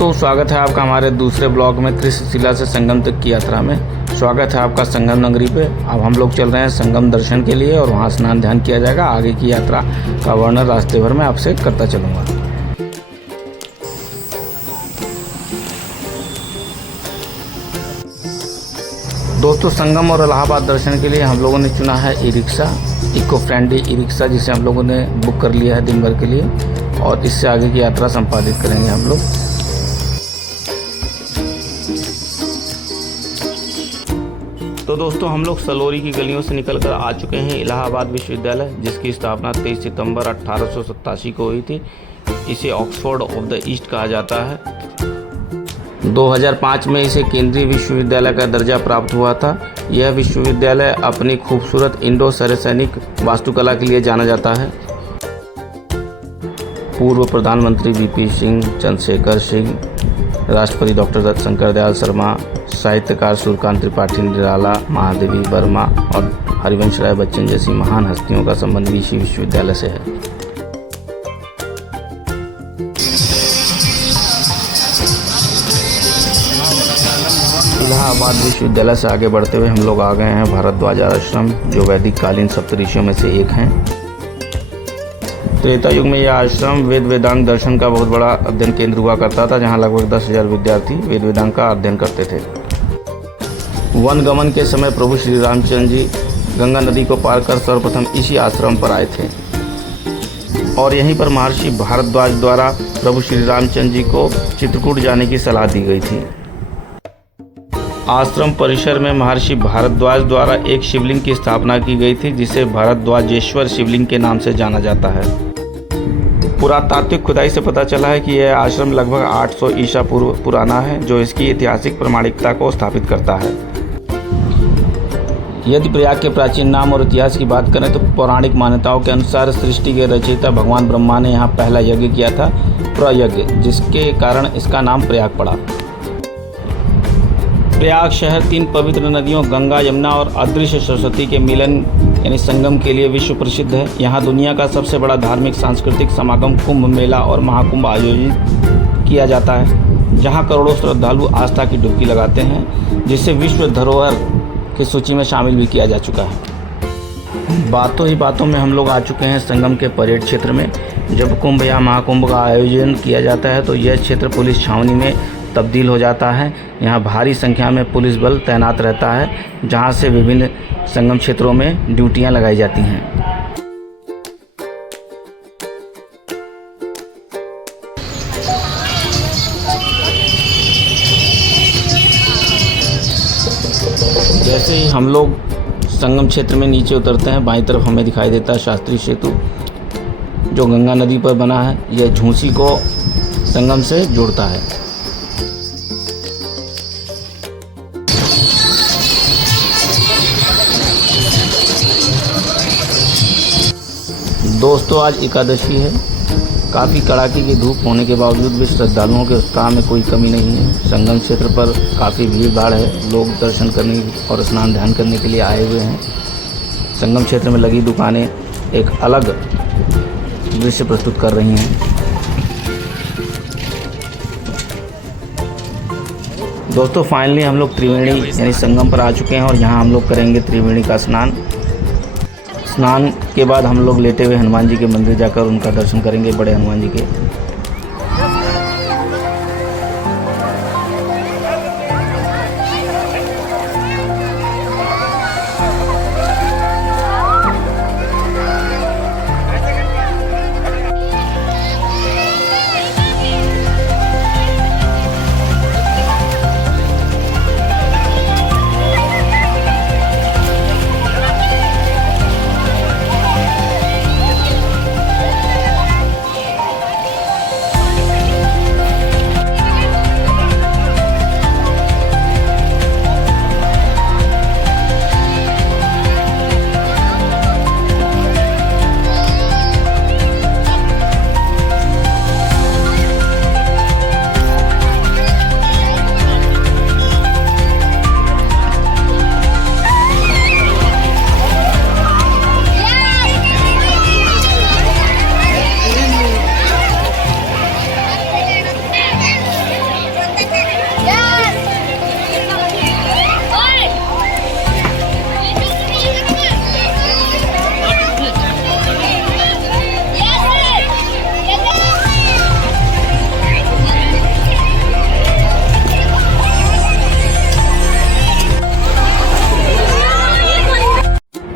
दोस्तों, स्वागत है आपका हमारे दूसरे ब्लॉग में कृष्णशिला से संगम तक की यात्रा में। स्वागत है आपका संगम नगरी पे। अब हम लोग चल रहे हैं संगम दर्शन के लिए और वहाँ स्नान ध्यान किया जाएगा। आगे की यात्रा का वर्णन रास्ते भर में आपसे करता चलूँगा। दोस्तों, संगम और इलाहाबाद दर्शन के लिए हम लोगों ने चुना है e rickshaw, eco friendly e rickshaw, जिसे हम लोगों ने बुक कर लिया है दिन भर के लिए और इससे आगे की यात्रा संपादित करेंगे हम लोग। तो दोस्तों, हम लोग सलोरी की गलियों से निकलकर आ चुके हैं इलाहाबाद विश्वविद्यालय, जिसकी स्थापना 23 सितंबर 1887 को हुई थी। इसे ऑक्सफोर्ड ऑफ द ईस्ट कहा जाता है। 2005 में इसे केंद्रीय विश्वविद्यालय का दर्जा प्राप्त हुआ था। यह विश्वविद्यालय अपनी खूबसूरत इंडो सैनिक वास्तुकला के लिए जाना जाता है। पूर्व प्रधानमंत्री वीपी सिंह, चंद्रशेखर सिंह, राष्ट्रपति डॉक्टर शंकर दयाल शर्मा, साहित्यकार सूर्यकांत त्रिपाठी निराला, महादेवी वर्मा और हरिवंश राय बच्चन जैसी महान हस्तियों का संबंध भी इसी विश्वविद्यालय से है। इलाहाबाद विश्वविद्यालय से आगे बढ़ते हुए हम लोग आ गए हैं भारद्वाज आश्रम, जो वैदिक कालीन सप्तऋषियों में से एक हैं। त्रेता युग में यह आश्रम वेद वेदांग दर्शन का बहुत बड़ा अध्ययन केंद्र हुआ करता था, जहां लगभग 10,000 विद्यार्थी वेद वेदांग का अध्ययन करते थे। वन गमन के समय प्रभु श्री रामचंद्र जी गंगा नदी को पार कर सर्वप्रथम इसी आश्रम पर आए थे और यहीं पर महर्षि भारद्वाज द्वारा प्रभु श्री रामचंद्र जी को चित्रकूट जाने की सलाह दी गई थी। आश्रम परिसर में महर्षि भारद्वाज द्वारा एक शिवलिंग की स्थापना की गई थी, जिसे भारद्वाजेश्वर शिवलिंग के नाम से जाना जाता है। पुरातात्विक खुदाई से पता चला है कि यह आश्रम लगभग 800 ईसा पूर्व पुराना है, जो इसकी ऐतिहासिक प्रामाणिकता को स्थापित करता है। यदि प्रयाग के प्राचीन नाम और इतिहास की बात करें तो पौराणिक मान्यताओं के अनुसार सृष्टि के रचयिता भगवान ब्रह्मा ने यहाँ पहला यज्ञ किया था, प्रयज्ञ, जिसके कारण इसका नाम प्रयाग पड़ा। प्रयाग शहर 3 पवित्र नदियों गंगा, यमुना और अदृश्य सरस्वती के मिलन यानी संगम के लिए विश्व प्रसिद्ध है। यहाँ दुनिया का सबसे बड़ा धार्मिक सांस्कृतिक समागम कुंभ मेला और महाकुंभ आयोजित किया जाता है, जहाँ करोड़ों श्रद्धालु आस्था की डुबकी लगाते हैं, जिसे विश्व धरोहर की सूची में शामिल भी किया जा चुका है। बातों ही बातों में हम लोग आ चुके हैं संगम के परेड क्षेत्र में। जब कुंभ या महाकुंभ का आयोजन किया जाता है तो यह क्षेत्र पुलिस छावनी में तब्दील हो जाता है। यहाँ भारी संख्या में पुलिस बल तैनात रहता है, जहाँ से विभिन्न संगम क्षेत्रों में ड्यूटियाँ लगाई जाती हैं। जैसे ही हम लोग संगम क्षेत्र में नीचे उतरते हैं, बाईं तरफ हमें दिखाई देता है शास्त्री सेतु, जो गंगा नदी पर बना है। यह झूसी को संगम से जोड़ता है। दोस्तों, आज एकादशी है। काफ़ी कड़ाके की धूप होने के बावजूद भी श्रद्धालुओं के उत्साह में कोई कमी नहीं है। संगम क्षेत्र पर काफ़ी भीड़ भाड़ है। लोग दर्शन करने और स्नान ध्यान करने के लिए आए हुए हैं। संगम क्षेत्र में लगी दुकानें एक अलग दृश्य प्रस्तुत कर रही हैं। दोस्तों, फाइनली हम लोग त्रिवेणी यानी संगम पर आ चुके हैं और यहाँ हम लोग करेंगे त्रिवेणी का स्नान। स्नान के बाद हम लोग लेटे हुए हनुमान जी के मंदिर जाकर उनका दर्शन करेंगे, बड़े हनुमान जी के।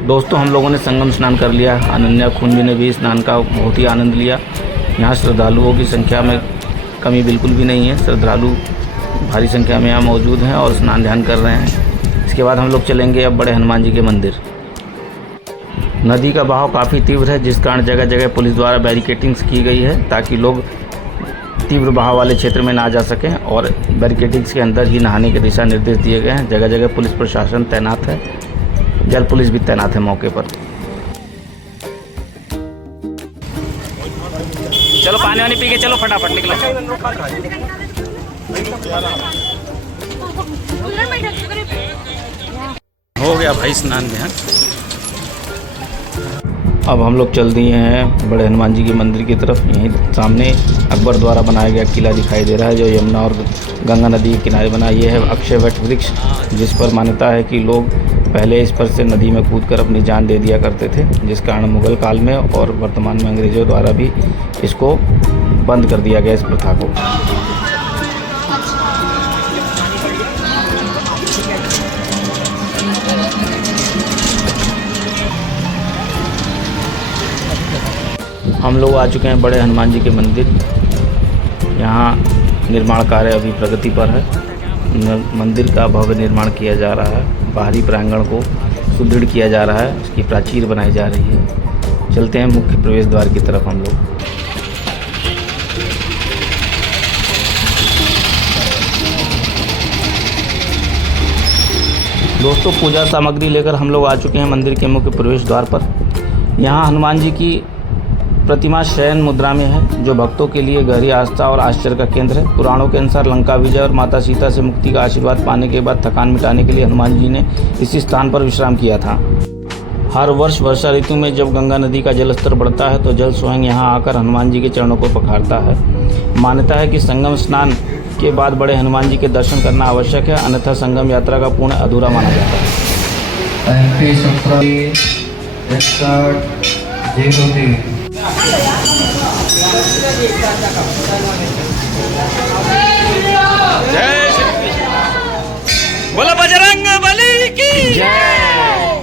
दोस्तों हम लोगों ने संगम स्नान कर लिया। अनन्या कुंज ने भी स्नान का बहुत ही आनंद लिया। यहाँ श्रद्धालुओं की संख्या में कमी बिल्कुल भी नहीं है। श्रद्धालु भारी संख्या में यहाँ मौजूद हैं और स्नान ध्यान कर रहे हैं। इसके बाद हम लोग चलेंगे अब बड़े हनुमान जी के मंदिर। नदी का बहाव काफ़ी तीव्र है, जिस कारण जगह जगह पुलिस द्वारा बैरिकेटिंग्स की गई है ताकि लोग तीव्र बहाव वाले क्षेत्र में ना जा सकें, और बैरिकेटिंग्स के अंदर ही नहाने के दिशा निर्देश दिए गए हैं। जगह जगह पुलिस प्रशासन तैनात है, जल पुलिस भी तैनात है मौके पर। चलो पानी वानी पी के चलो, फटाफट निकलो। हो गया भाई स्नान में। अब हम लोग चल दिए हैं बड़े हनुमान जी के मंदिर की तरफ। यहीं सामने अकबर द्वारा बनाया गया किला दिखाई दे रहा है, जो यमुना और गंगा नदी के किनारे बना। ये है अक्षय वट वृक्ष, जिस पर मान्यता है कि लोग पहले इस पर से नदी में कूदकर अपनी जान दे दिया करते थे, जिस कारण मुगल काल में और वर्तमान में अंग्रेज़ों द्वारा भी इसको बंद कर दिया गया, इस प्रथा को। हम लोग आ चुके हैं बड़े हनुमान जी के मंदिर। यहाँ निर्माण कार्य अभी प्रगति पर है। मंदिर का भव्य निर्माण किया जा रहा है। बाहरी प्रांगण को सुदृढ़ किया जा रहा है, उसकी प्राचीर बनाई जा रही है। चलते हैं मुख्य प्रवेश द्वार की तरफ हम लोग। दोस्तों पूजा सामग्री लेकर हम लोग आ चुके हैं मंदिर के मुख्य प्रवेश द्वार पर। यहाँ हनुमान जी की प्रतिमा शयन मुद्रा में है, जो भक्तों के लिए गहरी आस्था और आश्चर्य का केंद्र है। पुराणों के अनुसार लंका विजय और माता सीता से मुक्ति का आशीर्वाद पाने के बाद थकान मिटाने के लिए हनुमान जी ने इसी स्थान पर विश्राम किया था। हर वर्ष वर्षा ऋतु में जब गंगा नदी का जलस्तर बढ़ता है तो जल स्वयं यहाँ आकर हनुमान जी के चरणों को पखारता है। मान्यता है कि संगम स्नान के बाद बड़े हनुमान जी के दर्शन करना आवश्यक है, अन्यथा संगम यात्रा का पूर्ण अधूरा माना जाता है। जय श्री कृष्ण, बोलो बजरंग बली की जय।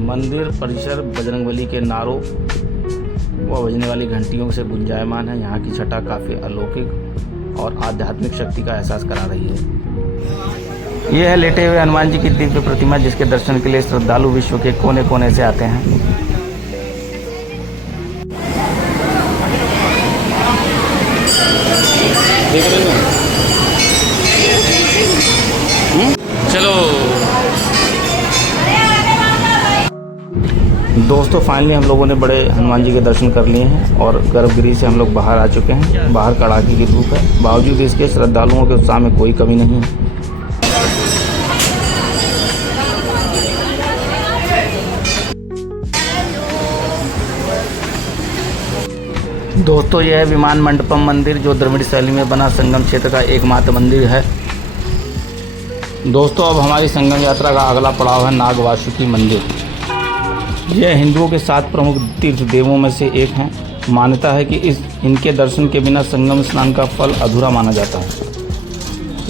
मंदिर परिसर बजरंगबली के नारों व बजने वाली घंटियों से गुंजायमान है। यहाँ की छटा काफ़ी अलौकिक और आध्यात्मिक शक्ति का एहसास करा रही है। यह है लेटे हुए हनुमान जी की दिव्य प्रतिमा, जिसके दर्शन के लिए श्रद्धालु विश्व के कोने कोने से आते हैं। चलो दोस्तों फाइनली हम लोगों ने बड़े हनुमान जी के दर्शन कर लिए हैं और गर्भगृह से हम लोग बाहर आ चुके हैं। बाहर कड़ाके की धूप है, बावजूद इसके श्रद्धालुओं के उत्साह में कोई कमी नहीं है। दोस्तों यह है विमान मंडपम मंदिर, जो द्रविड़ शैली में बना संगम क्षेत्र का एकमात्र मंदिर है। दोस्तों अब हमारी संगम यात्रा का अगला पड़ाव है नाग वासुकी मंदिर। यह हिंदुओं के 7 प्रमुख तीर्थ देवों में से एक हैं। मान्यता है कि इनके दर्शन के बिना संगम स्नान का फल अधूरा माना जाता है।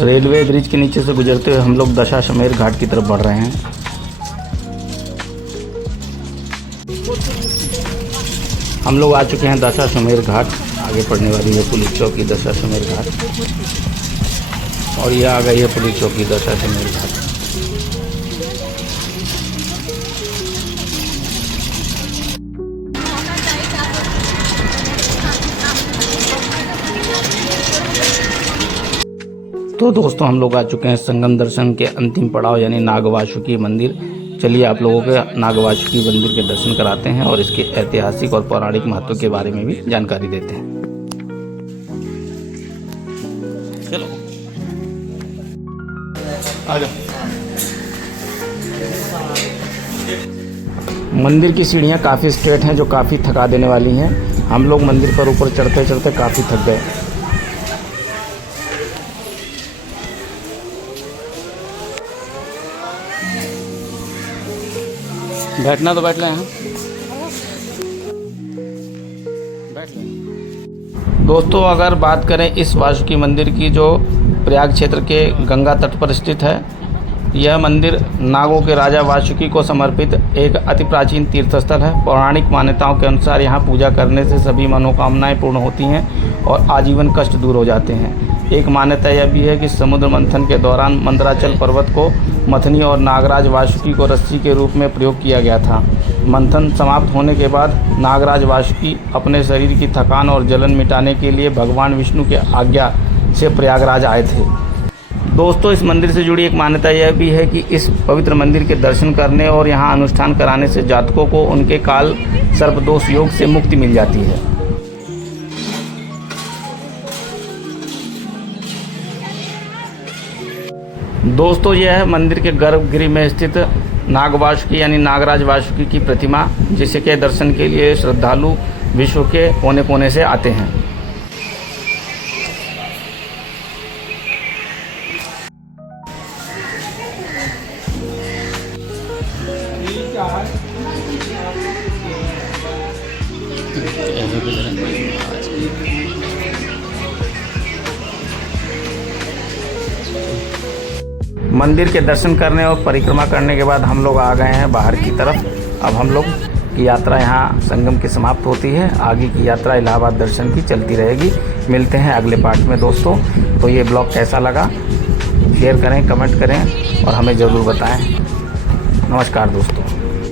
रेलवे ब्रिज के नीचे से गुजरते हुए हम लोग दशाश्वमेध घाट की तरफ बढ़ रहे हैं। हम लोग आ चुके हैं दशाश्वमेध घाट। आगे पड़ने वाली है पुलिस चौकी दशाश्वमेध घाट, और यह आ गई है पुलिस चौकी दशाश्वमेध घाट। तो दोस्तों हम लोग आ चुके हैं संगम दर्शन के अंतिम पड़ाव यानी नाग वासुकी मंदिर। चलिए आप लोगों के नाग वासुकी मंदिर के दर्शन कराते हैं और इसके ऐतिहासिक और पौराणिक महत्व के बारे में भी जानकारी देते हैं। चलो आ जाओ। मंदिर की सीढ़ियाँ काफ़ी स्ट्रेट हैं, जो काफ़ी थका देने वाली हैं। हम लोग मंदिर पर ऊपर चढ़ते चढ़ते काफ़ी थक गए। बैठना तो बैठ लें, यहाँ बैठ लें। दोस्तों अगर बात करें इस वासुकी मंदिर की, जो प्रयाग क्षेत्र के गंगा तट पर स्थित है, यह मंदिर नागों के राजा वासुकी को समर्पित एक अति प्राचीन तीर्थस्थल है। पौराणिक मान्यताओं के अनुसार यहाँ पूजा करने से सभी मनोकामनाएं पूर्ण होती हैं और आजीवन कष्ट दूर हो जाते हैं। एक मान्यता यह भी है कि समुद्र मंथन के दौरान मंदराचल पर्वत को मथनी और नागराज वासुकी को रस्सी के रूप में प्रयोग किया गया था। मंथन समाप्त होने के बाद नागराज वासुकी अपने शरीर की थकान और जलन मिटाने के लिए भगवान विष्णु के आज्ञा से प्रयागराज आए थे। दोस्तों, इस मंदिर से जुड़ी एक मान्यता यह भी है कि इस पवित्र मंदिर के दर्शन करने और यहाँ अनुष्ठान कराने से जातकों को उनके काल सर्पदोष योग से मुक्ति मिल जाती है। दोस्तों, यह मंदिर के गर्भगृह में स्थित नागवासुकी यानी नागराज वासुकी की प्रतिमा, जिसे के दर्शन के लिए श्रद्धालु विश्व के कोने कोने से आते हैं। मंदिर के दर्शन करने और परिक्रमा करने के बाद हम लोग आ गए हैं बाहर की तरफ। अब हम लोग की यात्रा यहाँ संगम की समाप्त होती है। आगे की यात्रा इलाहाबाद दर्शन की चलती रहेगी। मिलते हैं अगले पार्ट में दोस्तों। तो ये ब्लॉग कैसा लगा शेयर करें, कमेंट करें और हमें ज़रूर बताएं। नमस्कार दोस्तों।